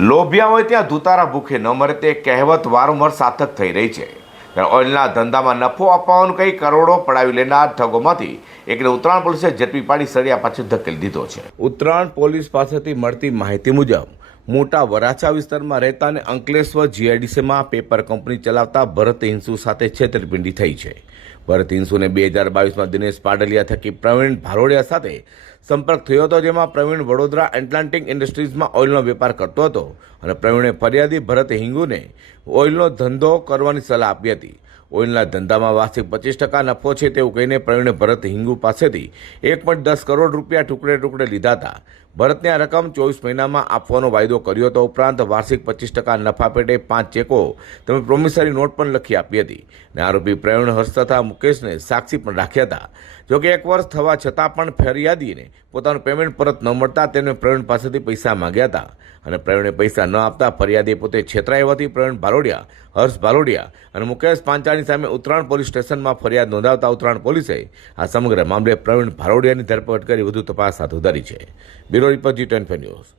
લોભિયા હોય ત્યાં ધૂતારા ભૂખે ન મરે તે કહેવત વારંવાર સાર્થક થઈ રહી છે. ત્યારે ઓઇલના ધંધામાં નફો અપાવવાનું કંઈ કરોડો પડાવી લેનાર ઠગોમાંથી એકને ઉત્તરાયણ પોલીસે ઝડપી પાડી સળિયા પાછળ ધકેલી દીધો છે. ઉત્તરાયણ પોલીસ પાસેથી મળતી માહિતી મુજબ, મોટા વરાછા વિસ્તારમાં રહેતા અને અંકલેશ્વર જીઆઈડીસીમાં પેપર કંપની ચલાવતા ભરત હિંસુ સાથે છેતરપિંડી થઈ છે. ભરત હિંસુને બે હજાર બાવીસમાં દિનેશ પાડલિયા થકી પ્રવીણ ભારોડિયા સાથે સંપર્ક થયો હતો જેમાં પ્રવીણ વડોદરા એટલાન્ટિક ઇન્ડસ્ટ્રીઝમાં ઓઇલનો વેપાર કરતો હતો અને પ્રવીણે ફરિયાદી ભરત હિંગુને ઓઇલનો ધંધો કરવાની સલાહ આપી હતી. ઓઇલના ધંધામાં વાર્ષિક પચીસ ટકા નફો છે તેવું કહીને પ્રવીણે ભરત હિંગુ પાસેથી એક પોઈન્ટ દસ કરોડ રૂપિયા ટુકડે ટુકડે લીધા હતા. ભરતને આ રકમ ચોવીસ મહિનામાં આપવાનો વાયદો કર્યો હતો. ઉપરાંત વાર્ષિક પચીસ ટકા નફા પેટે પાંચ ચેકો તેમજ પ્રોમિસરી નોટ પણ લખી આપી હતી અને આરોપી પ્રવીણ હર્ષ તથા મુકેશને સાક્ષી પણ રાખ્યા હતા. જોકે એક વર્ષ થવા છતાં પણ ફરિયાદીને પોતાનું પેમેન્ટ પરત ન મળતા તેમને પ્રવીણ પાસેથી પૈસા માંગ્યા હતા. અને પ્રવીણે પૈસા ન આપતા ફરિયાદી પોતે છેતરાઈ હોવાથી પ્રવીણ ભાલોડિયા, હર્ષ ભાલોડિયા અને મુકેશ પાંચાણી સામે ઉત્તરાયણ પોલીસ સ્ટેશનમાં ફરિયાદ નોંધાવતા ઉત્તરાયણ પોલીસે આ સમગ્ર મામલે પ્રવીણ ભાલોડિયાની ધરપકડ કરી વધુ તપાસ હાથ ધરી છે. Bureau report G ten news.